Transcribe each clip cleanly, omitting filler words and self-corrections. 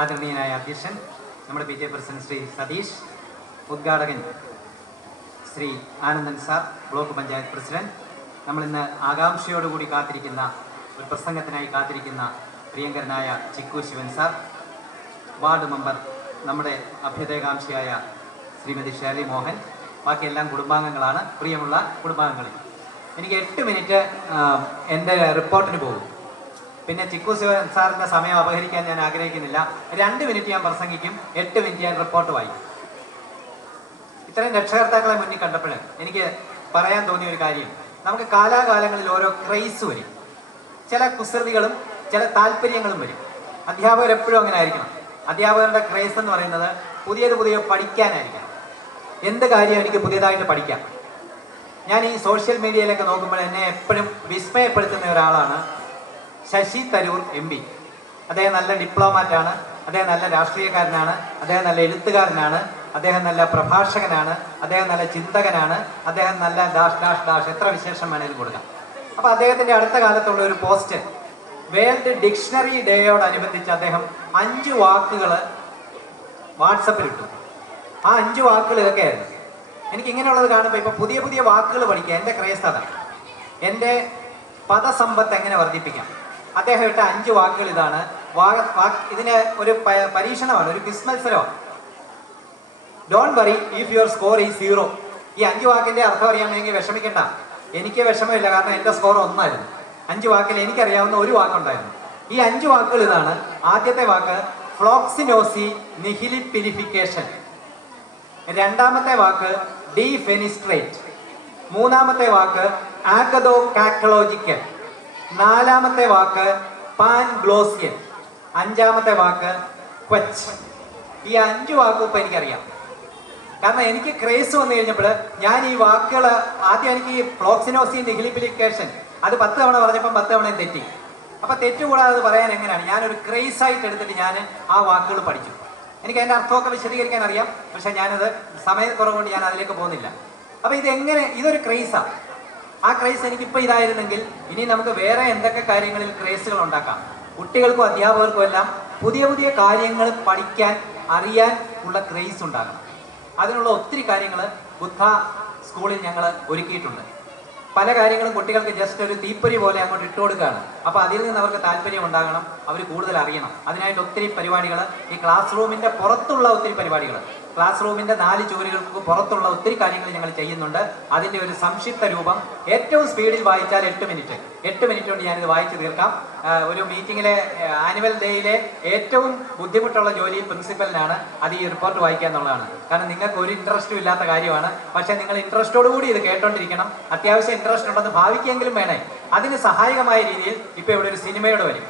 ആദരണീയനായ അധ്യക്ഷൻ നമ്മുടെ P T A president Shri Satish, ഉദ്ഘാടകൻ Shri Anandan sir, block panchayat president, നമ്മളിന്ന് ആകാംക്ഷയോടുകൂടി കാത്തിരിക്കുന്ന ഒരു പ്രസംഗത്തിനായി കാത്തിരിക്കുന്ന പ്രിയങ്കരനായ Chikku Sivan sir, ward member നമ്മുടെ അഭ്യുദയകാംക്ഷിയായ ശ്രീമതി ഷേർലി മോഹൻ, ബാക്കിയെല്ലാം കുടുംബാംഗങ്ങളാണ്. പ്രിയമുള്ള കുടുംബാംഗങ്ങളിൽ എനിക്ക് 8 മിനിറ്റ് എൻ്റെ റിപ്പോർട്ടിന് പോകും. പിന്നെ ചിക്കു ശിവൻ സാറിൻ്റെ സമയം അപഹരിക്കാൻ ഞാൻ ആഗ്രഹിക്കുന്നില്ല. 2 മിനിറ്റ് ഞാൻ പ്രസംഗിക്കും, 8 മിനിറ്റ് ഞാൻ റിപ്പോർട്ട് വായിക്കും. ഇത്രയും രക്ഷകർത്താക്കളെ മുന്നിൽ കണ്ടപ്പോൾ എനിക്ക് പറയാൻ തോന്നിയ ഒരു കാര്യം, നമുക്ക് കാലാകാലങ്ങളിൽ ഓരോ ക്രൈസ് വരും, ചില കുസൃതികളും ചില താല്പര്യങ്ങളും വരും. അധ്യാപകർ എപ്പോഴും അങ്ങനെ ആയിരിക്കണം. അധ്യാപകരുടെ ക്രൈസ് എന്ന് പറയുന്നത് പുതിയ പഠിക്കാനായിരിക്കണം. എന്ത് കാര്യം എനിക്ക് പുതിയതായിട്ട് പഠിക്കാം. ഞാൻ ഈ സോഷ്യൽ മീഡിയയിലൊക്കെ നോക്കുമ്പോൾ എന്നെ എപ്പോഴും വിസ്മയപ്പെടുത്തുന്ന ഒരാളാണ് ശശി തരൂർ MP. അദ്ദേഹം നല്ല ഡിപ്ലോമാറ്റാണ്, അദ്ദേഹം നല്ല രാഷ്ട്രീയക്കാരനാണ്, അദ്ദേഹം നല്ല എഴുത്തുകാരനാണ്, അദ്ദേഹം നല്ല പ്രഭാഷകനാണ്, അദ്ദേഹം നല്ല ചിന്തകനാണ്, അദ്ദേഹം നല്ല ഡാഷ് എത്ര വിശേഷം വേണേലും കൊടുക്കാം. അപ്പോൾ അദ്ദേഹത്തിൻ്റെ അടുത്ത കാലത്തുള്ള ഒരു പോസ്റ്റ്, വേൾഡ് ഡിക്ഷണറി ഡേയോടനുബന്ധിച്ച് അദ്ദേഹം 5 വാക്കുകൾ വാട്സപ്പിൽ ഇട്ടു. ആ 5 വാക്കുകൾ ഇതൊക്കെയായിരുന്നു. എനിക്ക് ഇങ്ങനെയുള്ളത് കാണുമ്പോൾ ഇപ്പോൾ പുതിയ വാക്കുകൾ പഠിക്കുക എൻ്റെ ക്രേസ് അതാണ്. എൻ്റെ പദസമ്പത്ത് എങ്ങനെ വർദ്ധിപ്പിക്കാം. അദ്ദേഹം ഇട്ട 5 വാക്കുകൾ ഇതാണ്. ഇതിന് ഒരു പരീക്ഷണമാണ്, ഒരു ക്വിസ് മത്സരമാണ്. Don't worry if your score is 0. ഈ 5 വാക്കിൻ്റെ അർത്ഥം അറിയാമെങ്കിൽ വിഷമിക്കണ്ട. എനിക്ക് വിഷമമില്ല, കാരണം എൻ്റെ സ്കോർ 1 ആയിരുന്നു. 5 വാക്കിൽ എനിക്കറിയാവുന്ന ഒരു വാക്കുണ്ടായിരുന്നു. ഈ 5 വാക്കുകൾ ഇതാണ്. ആദ്യത്തെ വാക്ക് ഫ്ലോക്സിനോസി നിഹിലിപ്പിലിഫിക്കേഷൻ. രണ്ടാമത്തെ വാക്ക് ഡീഫെനിസ്ട്രേറ്റ്. മൂന്നാമത്തെ വാക്ക് ആഗതോ കാക്കളോജിക്കൽ. നാലാമത്തെ വാക്ക് പാൻഗ്ലോസിയൻ. അഞ്ചാമത്തെ വാക്ക് ക്വച്ച്. ഈ 5 വാക്കും ഇപ്പം എനിക്കറിയാം. കാരണം എനിക്ക് ക്രേസ് വന്നു കഴിഞ്ഞപ്പോൾ ഞാൻ ഈ വാക്കുകൾ ആദ്യം എനിക്ക് ഈ ഫ്ലോക്സിനോസി നിഹിലിപ്പിലിഫിക്കേഷൻ അത് 10 തവണ പറഞ്ഞപ്പം 10 തവണ തെറ്റി. അപ്പം തെറ്റുകൂടാതെ പറയാൻ എങ്ങനെയാണ്, ഞാനൊരു ക്രേസ് ആയിട്ട് എടുത്തിട്ട് ഞാൻ ആ വാക്കുകൾ പഠിച്ചു. എനിക്ക് അതിൻ്റെ അർത്ഥമൊക്കെ വിശദീകരിക്കാൻ അറിയാം, പക്ഷെ ഞാനത് സമയക്കുറവുകൊണ്ട് ഞാൻ അതിലേക്ക് പോകുന്നില്ല. അപ്പം ഇതൊരു ക്രേസാണ്. ആ ക്രേസ് എനിക്കിപ്പോൾ ഇതായിരുന്നെങ്കിൽ ഇനി നമുക്ക് വേറെ എന്തൊക്കെ കാര്യങ്ങളിൽ ക്രേസുകൾ ഉണ്ടാക്കാം. കുട്ടികൾക്കും അധ്യാപകർക്കും എല്ലാം പുതിയ കാര്യങ്ങൾ പഠിക്കാൻ അറിയാൻ ഉള്ള ക്രേസ് ഉണ്ടാകണം. അതിനുള്ള ഒത്തിരി കാര്യങ്ങൾ ബുദ്ധ സ്കൂളിൽ ഞങ്ങൾ ഒരുക്കിയിട്ടുണ്ട്. പല കാര്യങ്ങളും കുട്ടികൾക്ക് ജസ്റ്റ് ഒരു തീപ്പൊരി പോലെ അങ്ങോട്ട് ഇട്ട് കൊടുക്കുകയാണ്. അപ്പോൾ അതിൽ നിന്ന് അവർക്ക് താല്പര്യം ഉണ്ടാകണം, അവർ കൂടുതൽ അറിയണം. അതിനായിട്ട് ഒത്തിരി പരിപാടികൾ, ഈ ക്ലാസ് റൂമിൻ്റെ പുറത്തുള്ള ഒത്തിരി പരിപാടികൾ, ക്ലാസ് റൂമിൻ്റെ 4 ചുവരുകൾക്ക് പുറത്തുള്ള ഒത്തിരി കാര്യങ്ങൾ ഞങ്ങൾ ചെയ്യുന്നുണ്ട്. അതിൻ്റെ ഒരു സംക്ഷിപ്ത രൂപം ഏറ്റവും സ്പീഡിൽ വായിച്ചാൽ 8 മിനിറ്റ് കൊണ്ട് ഞാനിത് വായിച്ചു തീർക്കാം. ഒരു മീറ്റിങ്ങിലെ ആനുവൽ ഡേയിലെ ഏറ്റവും ബുദ്ധിമുട്ടുള്ള ജോലി പ്രിൻസിപ്പലിനാണ്, അത് ഈ റിപ്പോർട്ട് വായിക്കുക എന്നുള്ളതാണ്. കാരണം നിങ്ങൾക്ക് ഒരു ഇൻട്രസ്റ്റും ഇല്ലാത്ത കാര്യമാണ്. പക്ഷേ നിങ്ങൾ ഇൻട്രസ്റ്റോടുകൂടി ഇത് കേട്ടോണ്ടിരിക്കണം. അത്യാവശ്യം ഇൻട്രസ്റ്റ് ഉണ്ടെന്ന് ഭാവിക്കെങ്കിലും വേണേ. അതിന് സഹായകമായ രീതിയിൽ ഇപ്പോൾ ഇവിടെ ഒരു സിനിമയോട് വരും.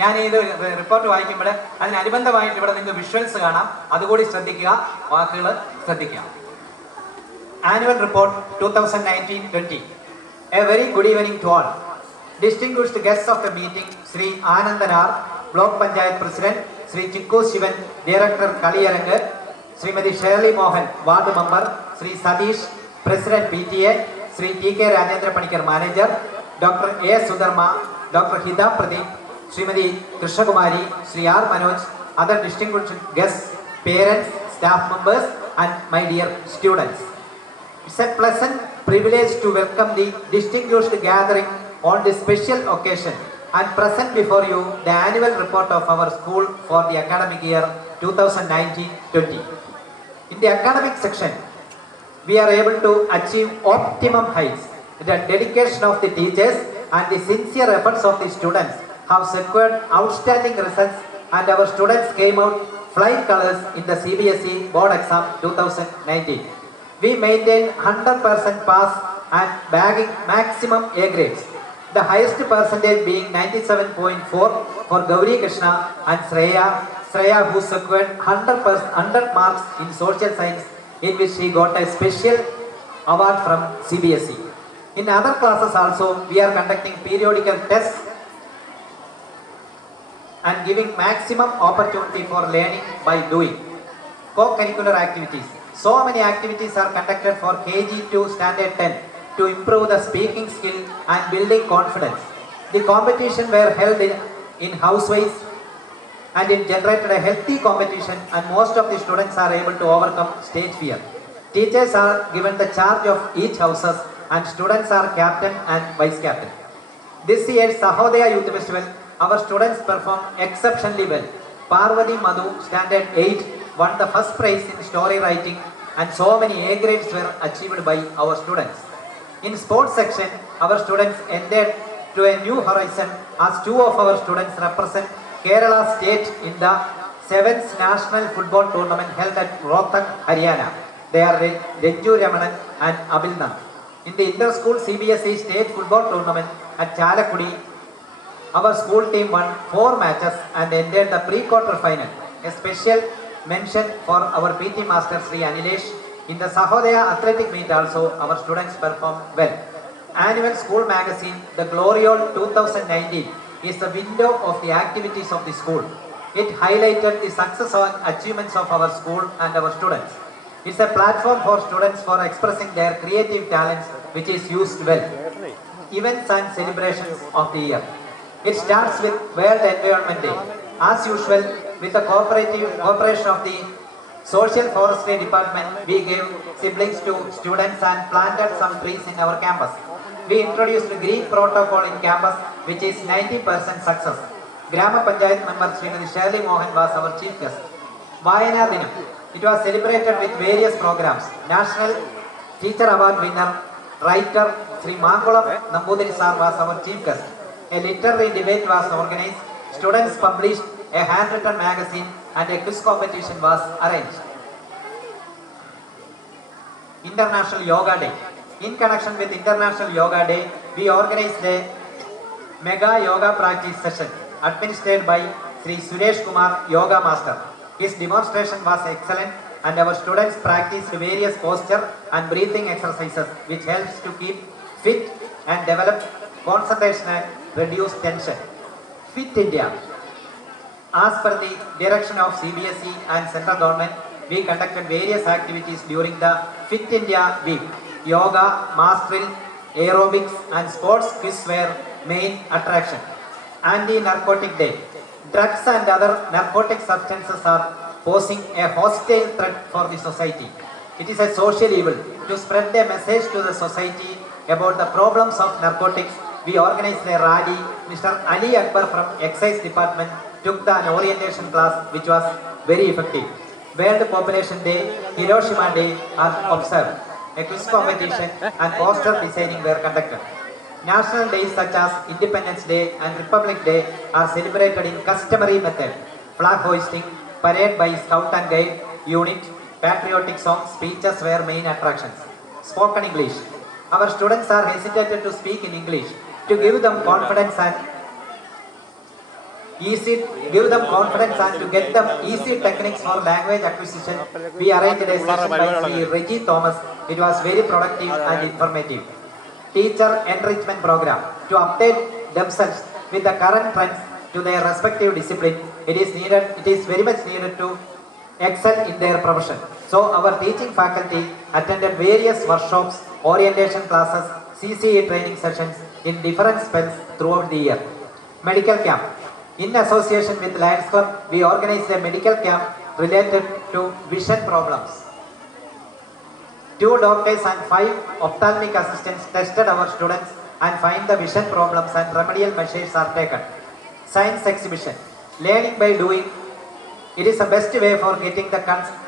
ഞാൻ ഇത് റിപ്പോർട്ട് വായിക്കുമ്പോൾ അതിനനുബന്ധമായിട്ട് ഇവിടെ നിങ്ങൾക്ക് വിഷ്വൽസ് കാണാം, അതുകൂടി ശ്രദ്ധിക്കുക, വാക്കുകൾ ശ്രദ്ധിക്കുക. Annual report 2019-20. A very good evening to all. Distinguished guests of the meeting Shri Anandan R, block panchayat president, Shri Chikku Sivan, director Kaliyarangu, Shrimati Shirley Mohan, ward member, Shri Satheesh, president PTA, Shri TK Rajendra Panicker, manager, doctor A Sudharma, doctor Hitha Pradeep, Shrimati Krishnakumari, Shri R Manoj, other distinguished guests, parents, staff members and my dear students. It's a pleasant privilege to welcome the distinguished gathering on this special occasion and present before you the annual report of our school for the academic year 2019-20. In the academic section, we are able to achieve optimum heights. The dedication of the teachers and the sincere efforts of the students have secured outstanding results, and our students came out flying colors in the CBSE board exam 2019. We maintained 100% pass and bagging maximum A grades, the highest percentage being 97.4 for Gauri Krishna and Shreya who secured 100 marks in social science, in which she got a special award from CBSE. In other classes also, we are conducting periodical tests and giving maximum opportunity for learning by doing. Co-curricular activities. So many activities are conducted for KG to Standard 10 to improve the speaking skill and building confidence. The competition were held in house-wise and it generated a healthy competition, and most of the students are able to overcome stage fear. Teachers are given the charge of each houses, and students are captain and vice captain. This year's Sahodaya Youth Festival, our students performed exceptionally well. Parvati Madhu, Standard 8, won the first prize in story writing, and so many A grades were achieved by our students. In sports section, our students entered to a new horizon as two of our students represent Kerala State in the 7th National Football Tournament held at Rohtak, Haryana. They are Renju Ramanan and Abilnand. In the inter-school CBSE State Football Tournament at Chalakudi, our school team won 4 matches and entered the pre-quarter final. A special mention for our PT Master Sri Anilesh. In the Sahodaya Athletic Meet also, our students performed well. Annual school magazine, the Gloriole 2019, is the window of the activities of the school. It highlighted the success and achievements of our school and our students. It's a platform for students for expressing their creative talents, which is used well. Events and celebrations of the year. It starts with World Environment Day. As usual, with the cooperation of the Social Forestry Department, we gave siblings to students and planted some trees in our campus. We introduced the Green Protocol in campus, which is 90% success. Grama Panchayat member Srimati Shirley Mohan was our chief guest. Vayana Dinam. It was celebrated with various programs. National Teacher Award winner, writer Sri Mangulam Nambudiri Sir was our chief guest. A literary debate was organized. Students published a handwritten magazine and a quiz competition was arranged. International Yoga Day. In connection with International Yoga Day, we organized a mega yoga practice session administered by Sri Suresh Kumar, Yoga Master. His demonstration was excellent, and our students practiced various posture and breathing exercises, which helps to keep fit and develop concentration and reduce tension. Fit India. As per the direction of CBSE and central government, we conducted various activities during the Fit India week. Yoga, mass drill, aerobics and sports quiz were main attraction. Anti-Narcotic Day. Drugs and other narcotic substances are posing a hostile threat for the society. It is a social evil. To spread a message to the society about the problems of narcotics, we organized a rally. Mr. Ali Akbar from Excise Department took an orientation class which was very effective. World Population Day, Hiroshima Day are observed. A quiz competition and poster designing were conducted. National days such as Independence Day and Republic Day are celebrated in customary method. Flag hoisting, parade by Scout and Guide unit, patriotic songs, speeches were main attractions. Spoken English. Our students are hesitated to speak in English. To give them confidence and to get them easy techniques for language acquisition, we arranged a session by Sri Reggie Thomas. It was very productive and informative. Teacher enrichment program. To update themselves with the current trends to their respective discipline, it is very much needed to excel in their profession. So our teaching faculty attended various workshops, orientation classes, CCE training sessions in different spells throughout the year. Medical camp. In association with Lions Club, we organized a medical camp related to vision problems. 2 doctors and 5 ophthalmic assistants tested our students and find the vision problems, and remedial measures are taken. Science exhibition. Learning by doing. It is the best way for getting the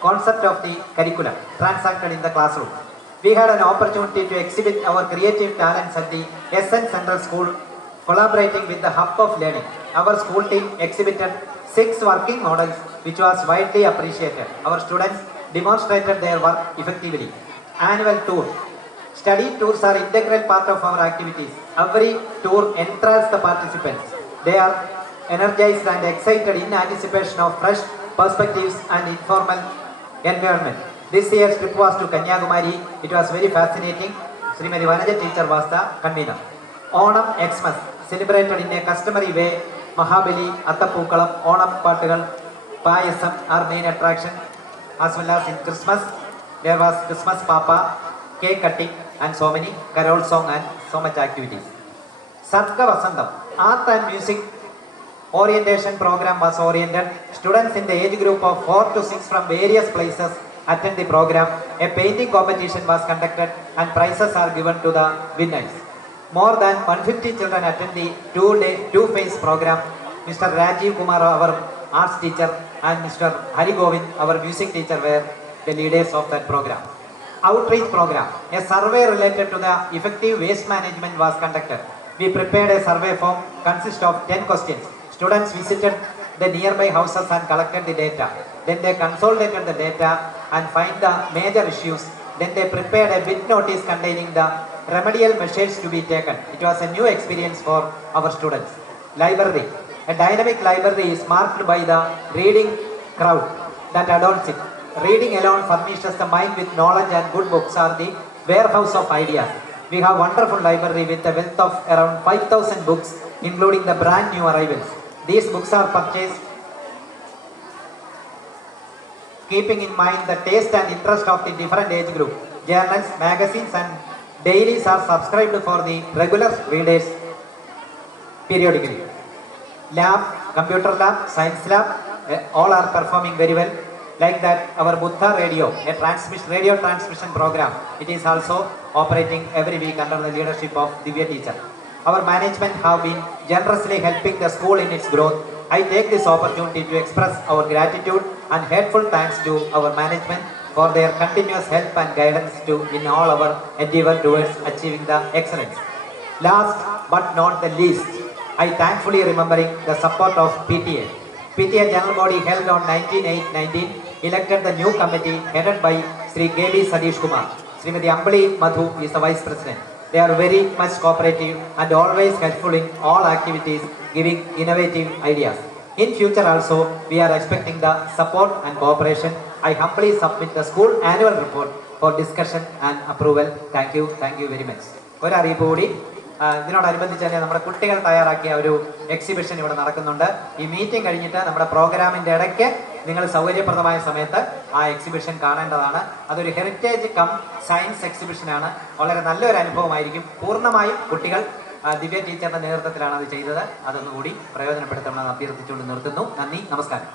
concept of the curriculum transacted in the classroom. We had an opportunity to exhibit our creative talents at the SN Central School, collaborating with the Hub of Learning. Our school team exhibited 6 working models, which was widely appreciated. Our students demonstrated their work effectively. Annual tour. Study tours are integral part of our activities. Every tour enthralls the participants. They are energized and excited in anticipation of fresh perspectives and informal environment. This year's trip was to Kanyakumari. It was very fascinating. Srimati Vanaja teacher was the convener. Onam Xmas, celebrated in a customary way. Mahabali, Attapookalam, Onam Pattugal, Payasam are main attraction. As well as in Christmas, there was Christmas Papa, cake cutting and so many carol song and so much activities. Sarga Vasandam, art and music Orientation program was oriented. Students in the age group of 4 to 6 from various places attend the program. A painting competition was conducted and prizes are given to the winners. More than 150 children attend the two-phase program. Mr. Rajiv Kumar, our arts teacher, and Mr. Hari Govind, our music teacher, were the leaders of that program. Outreach program. A survey related to the effective waste management was conducted. We prepared a survey form consist of 10 questions. Students visited the nearby houses and collected the data. Then they consolidated the data and find the major issues. Then they prepared a bid notice containing the remedial measures to be taken. It was a new experience for our students. Library. A dynamic library is marked by the reading crowd that adorns it. Reading alone furnishes the mind with knowledge, and good books are the warehouse of ideas. We have wonderful library with a wealth of around 5,000 books, including the brand new arrivals. These books are purchased keeping in mind the taste and interest of the different age group. Journals, magazines and dailies are subscribed for the regular readers periodically. Lab, computer lab, science lab, all are performing very well. Like that, our Buddha radio, a radio transmission program, it is also operating every week under the leadership of Divya teacher. Our management have been generously helping the school in its growth. I take this opportunity to express our gratitude and heartful thanks to our management for their continuous help and guidance in all our endeavor towards achieving the excellence. Last but not the least, I thankfully remembering the support of PTA. PTA General Body held on 19/8/19 elected the new committee headed by Sri K.B. Sadish Kumar. Srimati Ambali Madhu is the Vice President. They are very much cooperative and always helpful in all activities, giving innovative ideas. In future also, we are expecting the support and cooperation. I humbly submit the school annual report for discussion and approval. Thank you very much. ഒരു അറിയിപ്പ് കൂടി, ഇതിനോടനുബന്ധിച്ച് തന്നെ നമ്മുടെ കുട്ടികൾ തയ്യാറാക്കിയ ഒരു എക്സിബിഷൻ ഇവിടെ നടക്കുന്നുണ്ട്. ഈ മീറ്റിംഗ് കഴിഞ്ഞിട്ട് നമ്മുടെ പ്രോഗ്രാമിൻ്റെ ഇടയ്ക്ക് നിങ്ങൾ സൗകര്യപ്രദമായ സമയത്ത് ആ എക്സിബിഷൻ കാണേണ്ടതാണ്. അതൊരു ഹെറിറ്റേജ് കം സയൻസ് എക്സിബിഷനാണ്. വളരെ നല്ലൊരു അനുഭവമായിരിക്കും. പൂർണ്ണമായും കുട്ടികൾ ദിവ്യ ടീച്ചറുടെ നേതൃത്വത്തിലാണ് അത് ചെയ്തത്. അതൊന്നുകൂടി പ്രയോജനപ്പെടുത്തണമെന്ന് അഭ്യർത്ഥിച്ചുകൊണ്ട് നിർത്തുന്നു. നന്ദി, നമസ്കാരം.